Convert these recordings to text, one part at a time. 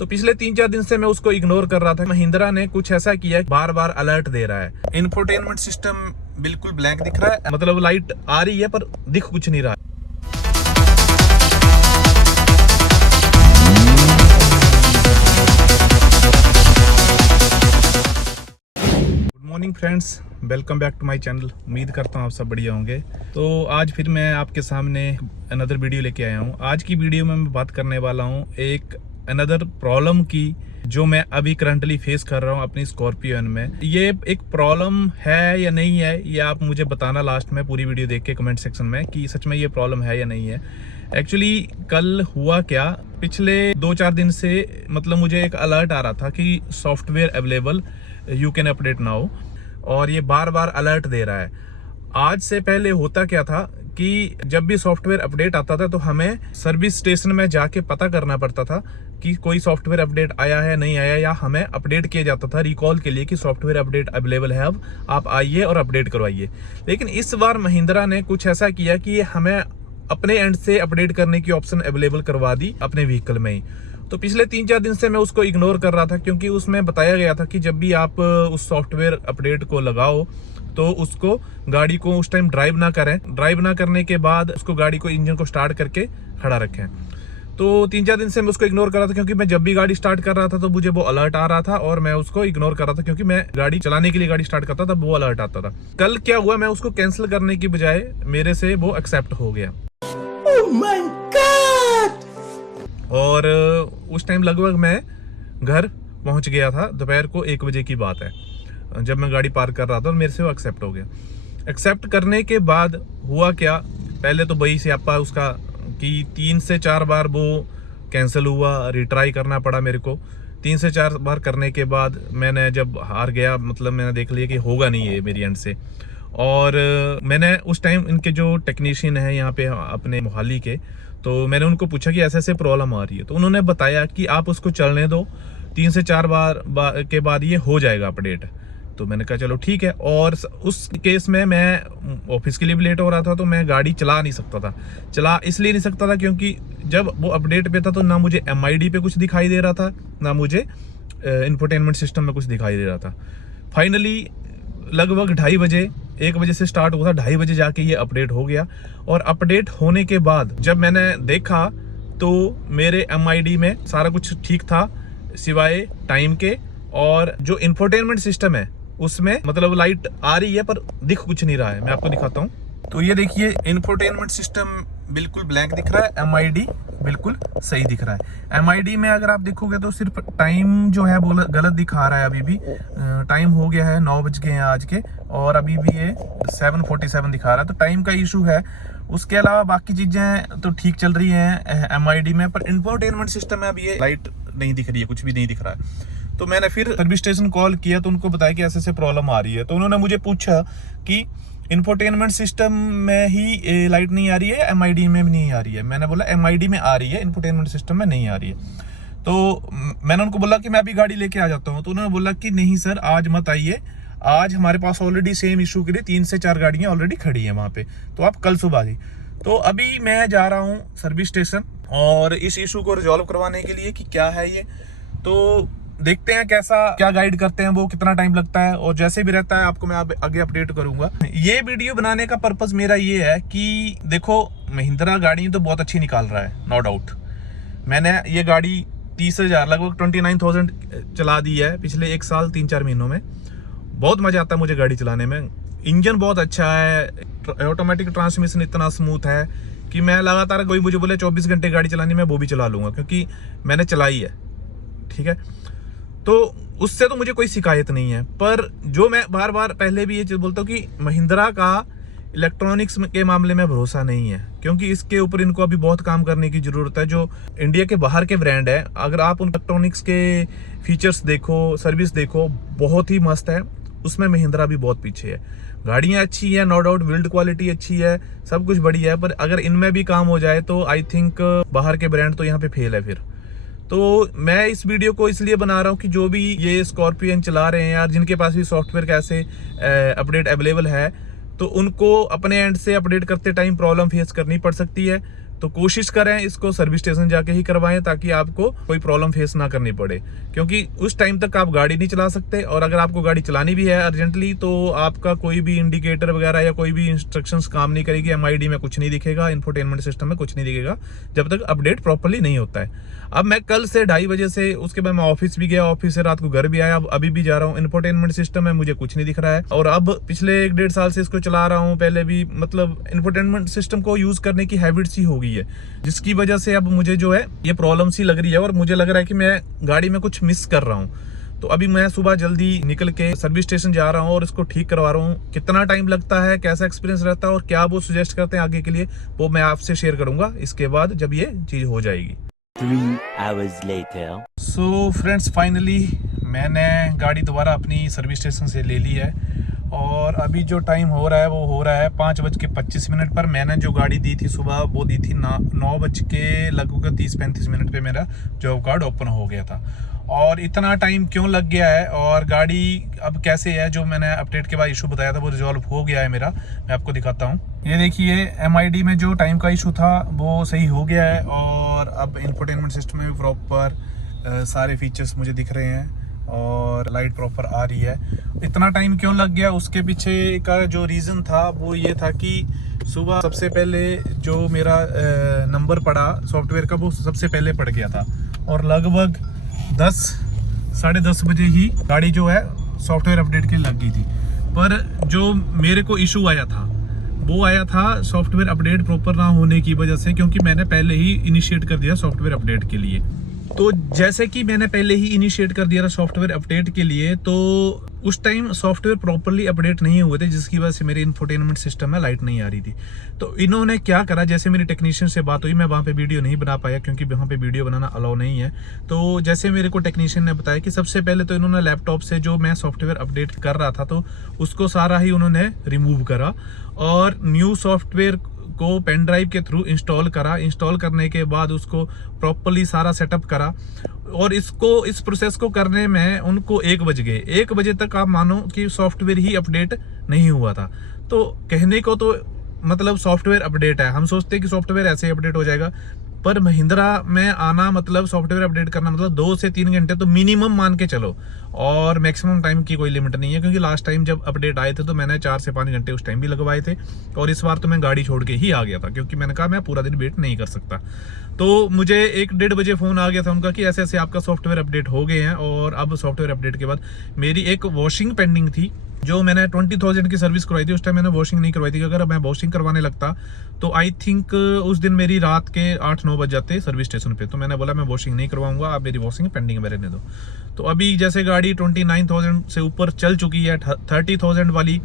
तो पिछले 3-4 दिन से मैं उसको इग्नोर कर रहा था। महिंद्रा ने कुछ ऐसा किया, बार बार अलर्ट दे रहा है। इंफोटेनमेंट सिस्टम बिल्कुल ब्लैंक दिख रहा है, मतलब लाइट आ रही है पर दिख कुछ नहीं रहा है। Good morning friends, welcome back to my channel. उम्मीद करता हूँ आप सब बढ़िया होंगे। तो आज फिर मैं आपके सामने अनदर वीडियो लेके आया हूँ। आज की वीडियो में मैं बात करने वाला हूँ एक अनदर प्रॉब्लम की जो मैं अभी करंटली फेस कर रहा हूँ अपनी स्कॉर्पियो में। ये एक प्रॉब्लम है या नहीं है, ये आप मुझे बताना लास्ट में पूरी वीडियो देख के कमेंट सेक्शन में कि सच में ये प्रॉब्लम है या नहीं है। एक्चुअली कल हुआ क्या, पिछले 2-4 दिन से मतलब मुझे एक अलर्ट आ रहा था कि software available, you can update now, और ये बार बार अलर्ट दे रहा है। आज से पहले होता क्या था कि जब भी सॉफ्टवेयर अपडेट आता था तो हमें सर्विस स्टेशन में जाके पता करना पड़ता था कि कोई सॉफ्टवेयर अपडेट आया है नहीं आया, या हमें अपडेट किया जाता था रिकॉल के लिए कि सॉफ्टवेयर अपडेट अवेलेबल है, अब आप आइए और अपडेट करवाइए। लेकिन इस बार महिंद्रा ने कुछ ऐसा किया कि ये हमें अपने एंड से अपडेट करने की ऑप्शन अवेलेबल करवा दी अपने व्हीकल में ही। तो पिछले 3-4 दिन से मैं उसको इग्नोर कर रहा था, क्योंकि उसमें बताया गया था कि जब भी आप उस सॉफ्टवेयर अपडेट को लगाओ तो उसको गाड़ी को उस टाइम ड्राइव ना करें, ड्राइव ना करने के बाद उसको गाड़ी को इंजन को स्टार्ट करके खड़ा रखें। तो 3-4 दिन से मैं उसको इग्नोर कर रहा था, क्योंकि मैं जब भी गाड़ी स्टार्ट कर रहा था तो मुझे वो अलर्ट आ रहा था और मैं उसको इग्नोर कर रहा था, क्योंकि मैं गाड़ी चलाने के लिए गाड़ी स्टार्ट करता था वो अलर्ट आता था। कल क्या हुआ, मैं उसको कैंसिल करने की बजाय मेरे से वो एक्सेप्ट हो गया। Oh my God! और उस टाइम लगभग मैं घर पहुंच गया था, दोपहर को 1 बजे की बात है, जब मैं गाड़ी पार्क कर रहा था और मेरे से वो एक्सेप्ट हो गया। एक्सेप्ट करने के बाद हुआ क्या, पहले तो वही से आपका उसका कि 3 से 4 बार वो कैंसिल हुआ, रिट्राई करना पड़ा मेरे को। 3 से 4 बार करने के बाद मैंने जब हार गया, मतलब मैंने देख लिया कि होगा नहीं है मेरी एंड से। और मैंने उस टाइम इनके जो टेक्नीशियन है यहाँ पे अपने मोहाली के, तो मैंने उनको पूछा कि ऐसे ऐसे प्रॉब्लम आ रही है। तो उन्होंने बताया कि आप उसको चलने दो, 3 से 4 बार के बाद ये हो जाएगा अपडेट। तो मैंने कहा चलो ठीक है। और उस केस में मैं ऑफिस के लिए भी लेट हो रहा था, तो मैं गाड़ी चला नहीं सकता था। चला इसलिए नहीं सकता था क्योंकि जब वो अपडेट पे था तो ना मुझे MID पे कुछ दिखाई दे रहा था, ना मुझे इंफोटेनमेंट सिस्टम में कुछ दिखाई दे रहा था। फाइनली लगभग 2:30 बजे, 1 बजे से स्टार्ट हुआ था, 2:30 बजे जाके ये अपडेट हो गया। और अपडेट होने के बाद जब मैंने देखा तो मेरे MID में सारा कुछ ठीक था सिवाय टाइम के, और जो इंफोटेनमेंट सिस्टम है उसमें मतलब लाइट आ रही है पर दिख कुछ नहीं रहा है। मैं आपको दिखाता हूँ। तो ये देखिए, इंफोटेनमेंट सिस्टम बिल्कुल ब्लैंक दिख रहा है, MID बिल्कुल सही दिख रहा है। MID में अगर आप देखोगे तो सिर्फ टाइम जो है वो गलत दिखा रहा है। अभी भी टाइम हो गया है, 9 बज गए हैं आज के, और अभी भी ये 7:47 दिखा रहा है। तो टाइम का इशू है। उसके अलावा बाकी चीजें तो ठीक चल रही हैं MID में, पर इंफोटेनमेंट सिस्टम में अब ये लाइट नहीं दिख रही है, कुछ भी नहीं दिख रहा है। तो मैंने फिर सर्विस स्टेशन कॉल किया तो उनको बताया कि ऐसे ऐसे प्रॉब्लम आ रही है। तो उन्होंने मुझे पूछा कि इंफोटेनमेंट सिस्टम में ही लाइट नहीं आ रही है, MID में भी नहीं आ रही है। मैंने बोला MID में आ रही है, इंफोटेनमेंट सिस्टम में नहीं आ रही है। तो मैंने उनको बोला कि मैं अभी गाड़ी लेके आ जाता हूँ। तो उन्होंने बोला कि नहीं सर, आज मत आइए, आज हमारे पास ऑलरेडी सेम इशू के लिए 3 से 4 गाड़ियाँ ऑलरेडी खड़ी हैं वहाँ पे, तो आप कल सुबह आइए। तो अभी मैं जा रहा हूँ सर्विस स्टेशन और इस इशू को रिजॉल्व करवाने के लिए कि क्या है ये। तो देखते हैं क्या गाइड करते हैं वो, कितना टाइम लगता है, और जैसे भी रहता है आपको मैं आगे अपडेट करूंगा। ये वीडियो बनाने का पर्पस मेरा ये है कि देखो, महिंद्रा गाड़ी तो बहुत अच्छी निकाल रहा है, नो डाउट। मैंने ये गाड़ी 30,000 लगभग 29,000 चला दी है पिछले 1 साल 3-4 महीनों में। बहुत मजा आता है मुझे गाड़ी चलाने में। इंजन बहुत अच्छा है, ऑटोमेटिक ट्रांसमिशन इतना स्मूथ है कि मैं लगातार, कोई मुझे बोले 24 घंटे गाड़ी चलानी, मैं वो भी चला लूंगा, क्योंकि मैंने चलाई है। ठीक है, तो उससे तो मुझे कोई शिकायत नहीं है। पर जो मैं बार बार पहले भी ये चीज बोलता हूँ कि महिंद्रा का इलेक्ट्रॉनिक्स के मामले में भरोसा नहीं है, क्योंकि इसके ऊपर इनको अभी बहुत काम करने की जरूरत है। जो इंडिया के बाहर के ब्रांड है, अगर आप उन इलेक्ट्रॉनिक्स के फीचर्स देखो, सर्विस देखो, बहुत ही मस्त है। उसमें महिंद्रा भी बहुत पीछे है। गाड़ियां अच्छी है, नो डाउट, बिल्ड क्वालिटी अच्छी है, सब कुछ बढ़िया है, पर अगर इनमें भी काम हो जाए तो आई थिंक बाहर के ब्रांड तो यहाँ पे फेल है फिर। तो मैं इस वीडियो को इसलिए बना रहा हूँ कि जो भी ये स्कॉर्पियन चला रहे हैं यार, जिनके पास भी सॉफ्टवेयर का ऐसे अपडेट अवेलेबल है, तो उनको अपने एंड से अपडेट करते टाइम प्रॉब्लम फेस करनी पड़ सकती है। तो कोशिश करें इसको सर्विस स्टेशन जाके ही करवाएं, ताकि आपको कोई प्रॉब्लम फेस ना करनी पड़े, क्योंकि उस टाइम तक आप गाड़ी नहीं चला सकते। और अगर आपको गाड़ी चलानी भी है अर्जेंटली, तो आपका कोई भी इंडिकेटर वगैरह या कोई भी इंस्ट्रक्शंस काम नहीं करेगी, MID में कुछ नहीं दिखेगा, इंफोटेनमेंट सिस्टम में कुछ नहीं दिखेगा, जब तक अपडेट प्रॉपर्ली नहीं होता है। अब मैं कल से 2:30 बजे से, उसके बाद मैं ऑफिस भी गया, ऑफिस से रात को घर भी आया, अब अभी भी जा रहा हूँ, इंफोटेनमेंट सिस्टम है, मुझे कुछ नहीं दिख रहा है। और अब पिछले 1-1.5 साल से इसको चला रहा हूँ, पहले भी मतलब इंफोटेनमेंट सिस्टम को यूज करने की हैबिट सी हो गई है, जिसकी वजह से अब मुझे जो है ये प्रॉब्लम सी लग रही है, और मुझे लग रहा है कि मैं गाड़ी में कुछ मिस कर रहा हूँ। तो अभी मैं सुबह जल्दी निकल के सर्विस स्टेशन जा रहा हूँ और इसको ठीक करवा रहा हूँ। कितना टाइम लगता है, कैसा एक्सपीरियंस रहता है और क्या वो सजेस्ट करते हैं आगे के लिए, वो मैं आपसे शेयर करूंगा इसके बाद, जब ये चीज हो जाएगी। 3 hours later. So friends, finally मैंने गाड़ी दोबारा अपनी सर्विस स्टेशन से ले ली है, और अभी जो टाइम हो रहा है वो हो रहा है 5:25 पर। मैंने जो गाड़ी दी थी सुबह, वो दी थी 9:30-35 पे मेरा जॉब कार्ड ओपन हो गया था। और इतना टाइम क्यों लग गया है और गाड़ी अब कैसे है, जो मैंने अपडेट के बाद इशू बताया था वो रिजॉल्व हो गया है मेरा, मैं आपको दिखाता हूँ। ये देखिए, MID में जो टाइम का इशू था वो सही हो गया है, और अब इंफोटेनमेंट सिस्टम में प्रॉपर सारे फीचर्स मुझे दिख रहे हैं और लाइट प्रॉपर आ रही है। इतना टाइम क्यों लग गया, उसके पीछे का जो रीज़न था वो ये था कि सुबह सबसे पहले जो मेरा नंबर पड़ा सॉफ्टवेयर का, वो सबसे पहले पड़ गया था, और लगभग 10-10:30 बजे ही गाड़ी जो है सॉफ्टवेयर अपडेट के लग गई थी। पर जो मेरे को इशू आया था वो आया था सॉफ्टवेयर अपडेट प्रॉपर ना होने की वजह से, क्योंकि मैंने पहले ही इनिशिएट कर दिया सॉफ्टवेयर अपडेट के लिए। तो जैसे कि मैंने पहले ही इनिशिएट कर दिया था सॉफ्टवेयर अपडेट के लिए, तो उस टाइम सॉफ्टवेयर प्रॉपर्ली अपडेट नहीं हुए थे, जिसकी वजह से मेरे इंफोटेनमेंट सिस्टम में लाइट नहीं आ रही थी। तो इन्होंने क्या करा, जैसे मेरी टेक्नीशियन से बात हुई, मैं वहाँ पे वीडियो नहीं बना पाया क्योंकि वहाँ पे वीडियो बनाना अलाउ नहीं है। तो जैसे मेरे को टेक्नीशियन ने बताया कि सबसे पहले तो इन्होंने लैपटॉप से जो मैं सॉफ्टवेयर अपडेट कर रहा था, तो उसको सारा ही उन्होंने रिमूव करा, और न्यू सॉफ्टवेयर को पेन ड्राइव के थ्रू इंस्टॉल करा। इंस्टॉल करने के बाद उसको प्रॉपर्ली सारा सेटअप करा, और इस प्रोसेस को करने में उनको 1 बज गए। 1 बजे तक आप मानो कि सॉफ्टवेयर ही अपडेट नहीं हुआ था। तो कहने को तो मतलब सॉफ्टवेयर अपडेट है, हम सोचते हैं कि सॉफ्टवेयर ऐसे ही अपडेट हो जाएगा, पर महिंद्रा में आना मतलब सॉफ्टवेयर अपडेट करना मतलब 2 से 3 घंटे तो मिनिमम मान के चलो, और मैक्सिमम टाइम की कोई लिमिट नहीं है, क्योंकि लास्ट टाइम जब अपडेट आए थे तो मैंने 4 से 5 घंटे उस टाइम भी लगवाए थे, और इस बार तो मैं गाड़ी छोड़ के ही आ गया था, क्योंकि मैंने कहा मैं पूरा दिन वेट नहीं कर सकता। तो मुझे 1-1:30 बजे फ़ोन आ गया था उनका कि ऐसे ऐसे आपका सॉफ्टवेयर अपडेट हो गए हैं। और अब सॉफ्टवेयर अपडेट के बाद मेरी एक वॉशिंग पेंडिंग थी, जो मैंने 20,000 की सर्विस करवाई थी, उस टाइम मैंने वॉशिंग नहीं करवाई थी। अगर मैं वॉशिंग करवाने लगता तो आई थिंक उस दिन मेरी रात के 8-9 बज जाते सर्विस स्टेशन पे। तो मैंने बोला मैं वॉशिंग नहीं करवाऊंगा, आप मेरी वॉशिंग पेंडिंग में रहने दो। तो अभी जैसे गाड़ी 29,000 से ऊपर चल चुकी है, 30,000 वाली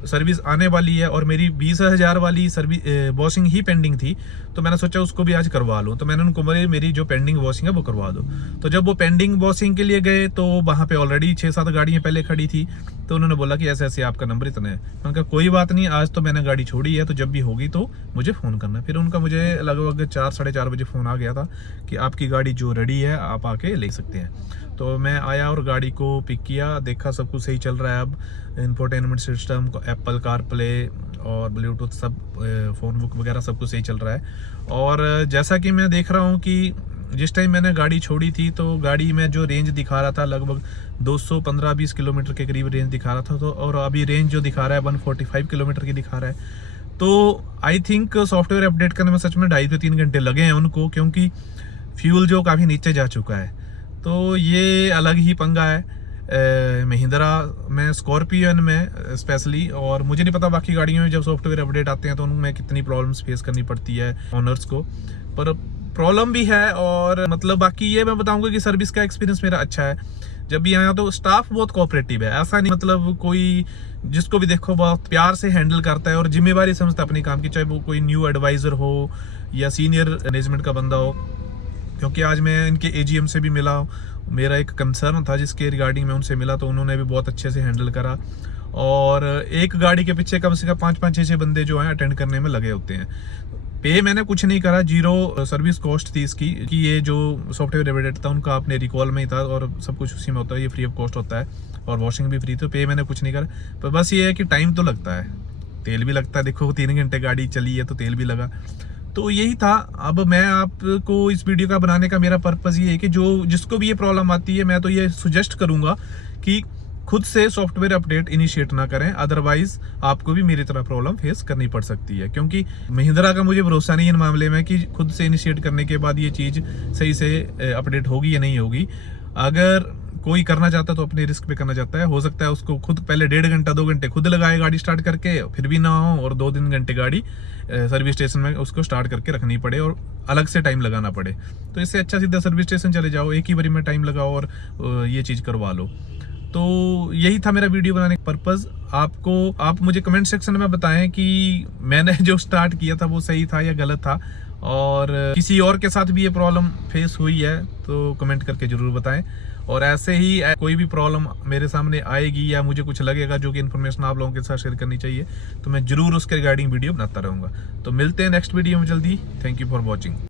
सर्विस आने वाली है, और मेरी 20,000 वाली सर्विस वॉशिंग ही पेंडिंग थी, तो मैंने सोचा उसको भी आज करवा लूँ। तो मैंने उनको बोले मेरी जो पेंडिंग वॉशिंग है वो करवा दो। तो जब वो पेंडिंग वॉशिंग के लिए गए तो वहाँ पे ऑलरेडी 6-7 गाड़ियाँ पहले खड़ी थी, तो उन्होंने बोला कि ऐसे ऐसे आपका नंबर इतना है। मैंने कहा कोई बात नहीं, आज तो मैंने गाड़ी छोड़ी है, तो जब भी होगी तो मुझे फ़ोन करना। फिर उनका मुझे लगभग 4-4:30 बजे फ़ोन आ गया था कि आपकी गाड़ी जो रेडी है आप आके ले सकते हैं। तो मैं आया और गाड़ी को पिक किया, देखा सब कुछ सही चल रहा है। अब इंफोटेनमेंट सिस्टम, एप्पल कारप्ले और ब्लूटूथ सब, फ़ोन बुक वगैरह सब कुछ सही चल रहा है। और जैसा कि मैं देख रहा हूँ कि जिस टाइम मैंने गाड़ी छोड़ी थी तो गाड़ी में जो रेंज दिखा रहा था लगभग 215-20 किलोमीटर के करीब रेंज दिखा रहा था, तो और अभी रेंज जो दिखा रहा है 145 किलोमीटर की दिखा रहा है। तो आई थिंक सॉफ्टवेयर अपडेट करने में सच में 2.5 से 3 घंटे लगे हैं उनको, क्योंकि फ्यूल जो काफ़ी नीचे जा चुका है। तो ये अलग ही पंगा है महिंद्रा में, स्कॉर्पियन में स्पेशली। और मुझे नहीं पता बाकी गाड़ियों में जब सॉफ्टवेयर अपडेट आते हैं तो उनमें कितनी प्रॉब्लम्स फेस करनी पड़ती है ओनर्स को, पर प्रॉब्लम भी है। और मतलब बाकी ये मैं बताऊंगा कि सर्विस का एक्सपीरियंस मेरा अच्छा है। जब भी आया तो स्टाफ बहुत कोऑपरेटिव है, ऐसा नहीं मतलब कोई जिसको भी देखो बहुत प्यार से हैंडल करता है और जिम्मेवारी समझता है अपने काम की, चाहे वो कोई न्यू एडवाइज़र हो या सीनियर मैनेजमेंट का बंदा हो। क्योंकि आज मैं इनके AGM से भी मिला, मेरा एक कंसर्न था जिसके रिगार्डिंग मैं उनसे मिला, तो उन्होंने भी बहुत अच्छे से हैंडल करा। और एक गाड़ी के पीछे कम से कम 5-5, 6-6 बंदे जो हैं अटेंड करने में लगे होते हैं। पे मैंने कुछ नहीं करा, 0 सर्विस कॉस्ट थी इसकी, कि ये जो सॉफ्टवेयर अपडेट था उनका अपने रिकॉल में ही था और सब कुछ उसी में होता है, ये फ्री ऑफ कॉस्ट होता है, और वॉशिंग भी फ्री। तो पे मैंने कुछ नहीं करा, पर बस ये है कि टाइम तो लगता है, तेल भी लगता है। देखो 3 घंटे गाड़ी चली है तो तेल भी लगा। तो यही था। अब मैं आपको इस वीडियो का बनाने का मेरा पर्पज़ ये है कि जो जिसको भी ये प्रॉब्लम आती है, मैं तो ये सुजेस्ट करूंगा कि खुद से सॉफ्टवेयर अपडेट इनिशिएट ना करें, अदरवाइज आपको भी मेरी तरह प्रॉब्लम फेस करनी पड़ सकती है। क्योंकि महिंद्रा का मुझे भरोसा नहीं इन मामले में कि खुद से इनिशिएट करने के बाद ये चीज़ सही से अपडेट होगी या नहीं होगी। अगर कोई करना चाहता है तो अपने रिस्क पे करना चाहता है। हो सकता है उसको खुद पहले 1.5 घंटा 2 घंटे खुद लगाए गाड़ी स्टार्ट करके, फिर भी ना हो, और 2-3 घंटे गाड़ी सर्विस स्टेशन में उसको स्टार्ट करके रखनी पड़े और अलग से टाइम लगाना पड़े। तो इससे अच्छा सीधा सर्विस स्टेशन चले जाओ, एक ही बारी में टाइम लगाओ और ये चीज़ करवा लो। तो यही था मेरा वीडियो बनाने का पर्पज़। आप मुझे कमेंट सेक्शन में बताएं कि मैंने जो स्टार्ट किया था वो सही था या गलत था, और किसी और के साथ भी ये प्रॉब्लम फेस हुई है तो कमेंट करके ज़रूर बताएं। और ऐसे ही कोई भी प्रॉब्लम मेरे सामने आएगी या मुझे कुछ लगेगा जो कि इन्फॉर्मेशन आप लोगों के साथ शेयर करनी चाहिए, तो मैं ज़रूर उसके रिगार्डिंग वीडियो बनाता रहूँगा। तो मिलते हैं नेक्स्ट वीडियो में जल्दी। Thank you for watching.